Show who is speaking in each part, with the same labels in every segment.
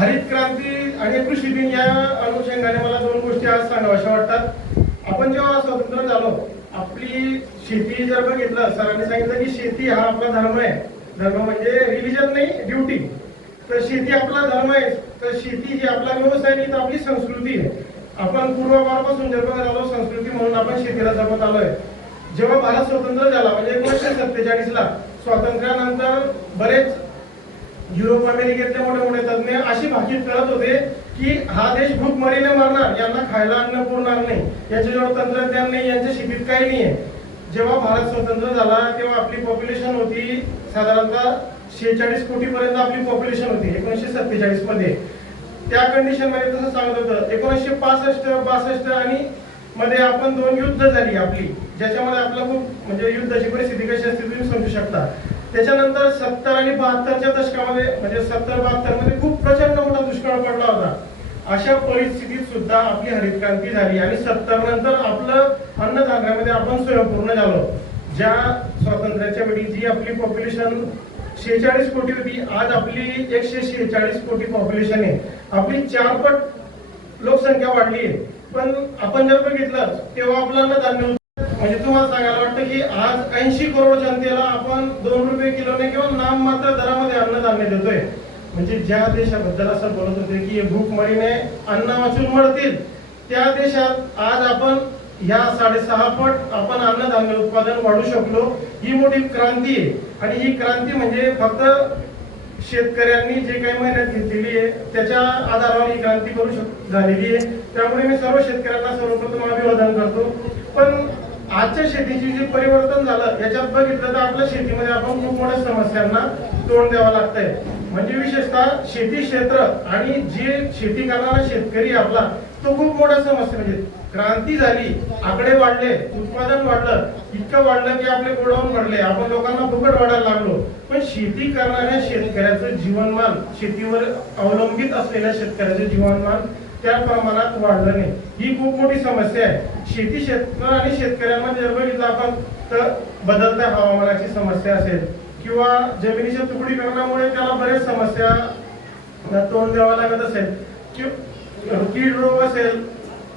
Speaker 1: हरित क्रांती आणि कृषी दिन या अनुषंगाने मला दोन गोष्टी आज सांगाव्याशा वाटतात. आपण जेव्हा स्वतंत्र झालो आपली शेती जर बघितलं सरांनी सांगितलं की शेती हा आपला धर्म आहे. धर्म म्हणजे रिलिजन नाही ड्युटी तर शेती आपला धर्म आहे. तर शेती ही आपला व्यवसाय नाही तर आपली संस्कृती आहे. आपण पूर्वापारपासून जन्म बघत आलो संस्कृती म्हणून आपण शेतीला जपत आलोय. जेव्हा भारत स्वतंत्र झाला म्हणजे एकोणीसशे सत्तेचाळीस ला स्वातंत्र्यानंतर बरेच युरोप अमेरिकेतले मोठे मोठे तज्ज्ञ अशी भाकीत करत होते की हा देश भूकमरीने मरणार यांना खायला अन्न पुरणार नाही. याच्याजवळ तंत्रज्ञान नाही यांच्या शेतीत काही नाहीये जेव्हा भारत स्वतंत्र झाला तेव्हा आपली पॉप्युलेशन होती साधारणतः शेहेचाळीस कोटी पर्यंत आपली पॉप्युलेशन होती एकोणीसशे सत्तेचाळीसमध्ये. त्या कंडिशनमध्ये तसं सांगत होतं एकोणीसशे पासष्ट बासष्ट आणि मध्ये आपण दोन युद्ध झाली आपली ज्याच्यामध्ये आपलं खूप म्हणजे युद्धाची परिस्थिती कशी असते तुम्ही समजू शकता. त्याच्यानंतर सत्तर आणि बहात्तरच्या दशकामध्ये म्हणजे सत्तर बहात्तरमध्ये खूप प्रचंड मोठा दुष्काळ पडला होता. अशा परिस्थितीत सुद्धा आपली हरित क्रांती झाली आणि सत्तर नंतर आपलं अन्नधान्यामध्ये आपण स्वयंपूर्ण झालो. ज्या स्वातंत्र्याच्या वेळी जी आपली पॉप्युलेशन शेहेचाळीस कोटी होती आज आपली एकशे शेहेचाळीस कोटी पॉप्युलेशन आहे. आपली चारपट लोकसंख्या वाढली आहे. पण आपण जर बघितलं तेव्हा आपलं अन्नधान्य होतं. म्हणजे तुम्हाला सांगायला वाटतं की आज ऐंशी करोड जनतेला आपण दोन रुपये किलोने किंवा नाम मात्र दरामध्ये अन्नधान्य देतोय. म्हणजे ज्या देशाबद्दल असं बोलत होते की भूकमरीने अन्न वाचून मरतील त्या देशात आज आपण ह्या साडेसहा पट आपण अन्नधान्य उत्पादन वाढू शकलो ही मोठी क्रांती आहे. आणि ही क्रांती म्हणजे फक्त शेतकऱ्यांनी जे काही मेहनत घेतलेली आहे त्याच्या आधारावर ही क्रांती करू शक झालेली आहे. त्यामुळे मी सर्व शेतकऱ्यांना सर्वप्रथम अभिवादन करतो. पण आजच्या शेतीचे जे परिवर्तन झालं याच्यात बघितलं तर आपल्या शेतीमध्ये आपण खूप मोठ्या समस्यांना तोंड द्यावं लागतंय. म्हणजे विशेषतः शेती क्षेत्र आणि जे शेती करणारा शेतकरी आपला तो खूप मोठा समस्या म्हणजे क्रांती झाली आकडे वाढले उत्पादन वाढलं इतकं वाढलं की आपले गोडाऊन वाढले आपण लोकांना फुकट वाढायला लागलो. पण शेती करणाऱ्या शेतकऱ्याचं जीवनमान शेतीवर अवलंबित असलेल्या शेतकऱ्याचं जीवनमान त्या प्रमाणात वाढलं नाही. ही खूप मोठी समस्या आहे. शेती क्षेत्र आणि शेतकऱ्यांमध्ये जर बघितलं आपण तर बदलत्या हवामानाची समस्या असेल किंवा जमिनीच्या तुकडीकरणामुळे त्याला बरेच समस्या तोंड द्यावा लागत असेल. कि- कीड रोग असेल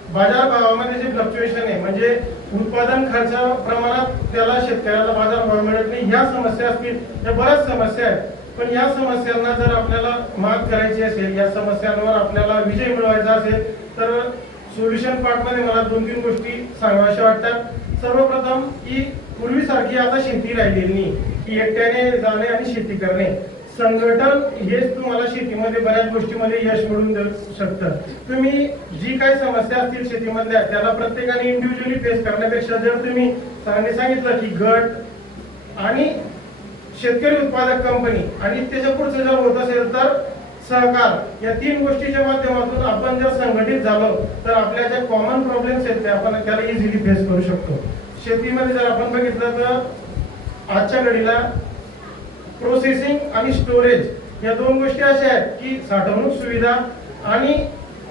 Speaker 1: बाजार भावामध्ये जे फ्लक्च्युएशन आहे म्हणजे उत्पादन खर्चा प्रमाणात त्याला शेतकऱ्याला बाजार भाव मिळत नाही. ह्या समस्या असतील या बऱ्याच समस्या आहेत. पण या समस्यांना जर आपल्याला मात करायची असेल या समस्यांवर आपल्याला विजय मिळवायचा असेल तर सोल्युशन पार्टमध्ये मला दोन तीन गोष्टी सांगाव्याशा वाटतात. सर्वप्रथम की पूर्वीसारखी आता शेती राहिलेली नाही. की एकट्याने जाणे आणि शेती करणे. संघटन हेच तुम्हाला शेतीमध्ये बऱ्याच गोष्टीमध्ये यश मिळून देऊ शकतं. तुम्ही जी काही समस्या असतील शेतीमधल्या त्याला प्रत्येकाने इंडिव्हिज्युअली फेस करण्यापेक्षा जर तुम्ही सांगितलं की गट आणि शेतकरी उत्पादक कंपनी आणि त्याच्या पुढचं जर होत असेल तर सहकार या तीन गोष्टीच्या माध्यमातून आपण जर संघटित झालो तर आपल्या ज्या कॉमन प्रॉब्लेम्स आहेत ते आपण त्याला इझिली फेस करू शकतो. शेतीमध्ये जर आपण बघितलं तर आजच्या घडीला प्रोसेसिंग आणि स्टोरेज या दोन गोष्टी अशा आहेत की साठवणूक सुविधा आणि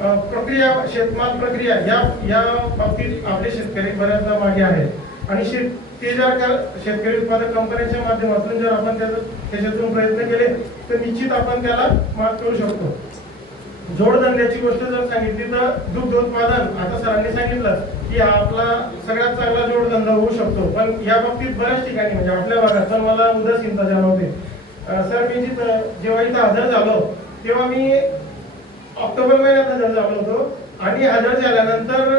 Speaker 1: प्रक्रिया शेतमाल प्रक्रिया या या बाबतीत आपले शेतकरी बऱ्याचदा मागे आहेत. आणि शेत ते जर का शेतकरी उत्पादक कंपन्यांच्या माध्यमातून जर आपण त्याच्यातून प्रयत्न केले तर निश्चित आपण त्याला मात करू शकतो. जोडधंद्याची गोष्ट जर सांगितली तर दुग्ध उत्पादन आता सरांनी सांगितलं की आपला सगळ्यात चांगला जोडधंदा होऊ शकतो. पण या बाबतीत बऱ्याच ठिकाणी म्हणजे आपल्या भागात पण मला उदासीनता जाणवते. सर मी जिथं जेव्हा इथं हजर झालो तेव्हा मी ऑक्टोबर महिन्यात हजर झालो होतो. आणि हजर झाल्यानंतर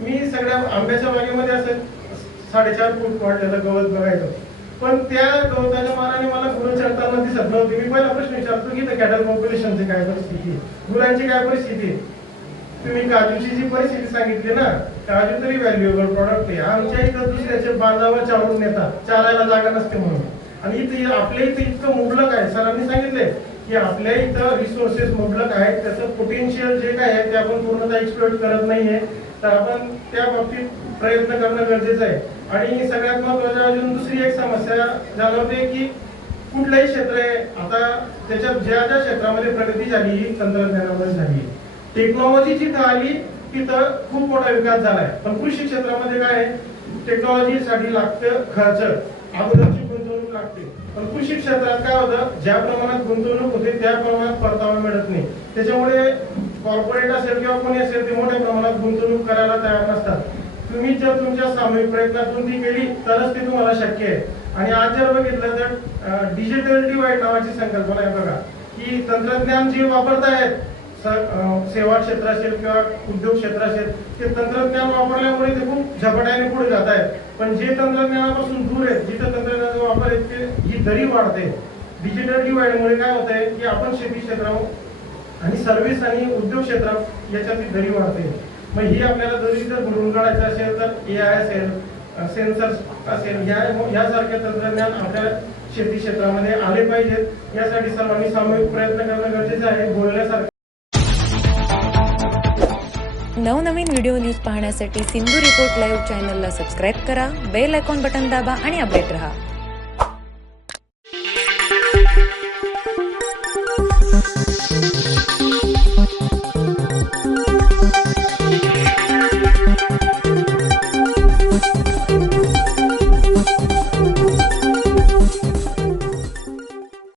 Speaker 1: मी सगळ्या आंब्याच्या बागेमध्ये असेल साडेचार फूट वाढलेलं गवत बघायचं. पण त्या गवताच्या मानाने मला गुरु चढताना दिसत नव्हती. मी पहिला प्रश्न विचारतो की कॅटल पॉप्युलेशनची काय परिस्थिती गुरांची काय परिस्थिती तुम्ही काजूची जी परिस्थिती सांगितली ना काजू तरी व्हॅल्युएबल प्रॉडक्ट आहे? आमच्या इथं दुसऱ्याचे बांधावर चावून नेतात. चालायला जागा नसते म्हणून. आणि इथे आपल्या इथे इतकं मुबलक आहे. सरांनी सांगितले की आपल्या इथं रिसोर्सेस मुबलक आहेत. त्याचं पोटेन्शियल जे काय आहे ते आपण पूर्णतः एक्सप्लोर करत नाहीये. तर आपण त्या बाबतीत प्रयत्न करणं गरजेचं आहे. आणि सगळ्यात महत्वाचं अजून दुसरी एक समस्या जाणवते की कुठलंही क्षेत्र आहे आता त्याच्यात ज्या ज्या क्षेत्रामध्ये प्रगती झाली ही तंत्रज्ञानामध्ये झाली. टेक्नॉलॉजी जिथं आली तिथं खूप मोठा विकास झालाय. पण कृषी क्षेत्रामध्ये काय आहे? टेक्नॉलॉजीसाठी लागतं खर्च. अगोदरची गुंतवणूक लागते. पण कृषी क्षेत्रात काय होतं? ज्या प्रमाणात गुंतवणूक होते त्या प्रमाणात परतावा मिळत नाही. त्याच्यामुळे कॉर्पोरेट असेल किंवा कोणी असेल ते मोठ्या प्रमाणात गुंतवणूक करायला तयार नसतात. तुम्ही जर तुमच्या सामूहिक प्रयत्नातून ती केली तरच ती तुम्हाला शक्य आहे. आणि आज जर बघितलं तर डिजिटल डिवाइड नावाची संकल्पना आहे बघा. की तंत्रज्ञान जे वापरतायत सेवा क्षेत्र असेल किंवा उद्योग क्षेत्र असेल ते तंत्रज्ञान वापरल्यामुळे ते खूप झपाट्याने पुढे जात आहेत पण जे तंत्रज्ञानापासून दूर आहेत जिथं तंत्रज्ञानाचा वापर आहे ते ही दरी वाढते. डिजिटल डिवाइडमुळे काय होतंय की आपण शेती क्षेत्रावर आणि सर्व्हिस आणि उद्योग क्षेत्रात याच्यातली दरी वाढते. मग ही आपल्याला जरी जर भरून काढायचं असेल तर ए आय असेल सेन्सर असेल या हो, यासारखे तंत्रज्ञान आपल्या शेती क्षेत्रामध्ये आले पाहिजेत. यासाठी सर्वांनी सामूहिक प्रयत्न करणं गरजेचं आहे. बोलण्यासारखं
Speaker 2: नवनवीन व्हिडिओ न्यूज पाहण्यासाठी सिंधू रिपोर्ट लाईव्ह चॅनलला सबस्क्राईब करा बेल आयकॉन बटन दाबा आणि अपडेट रहा.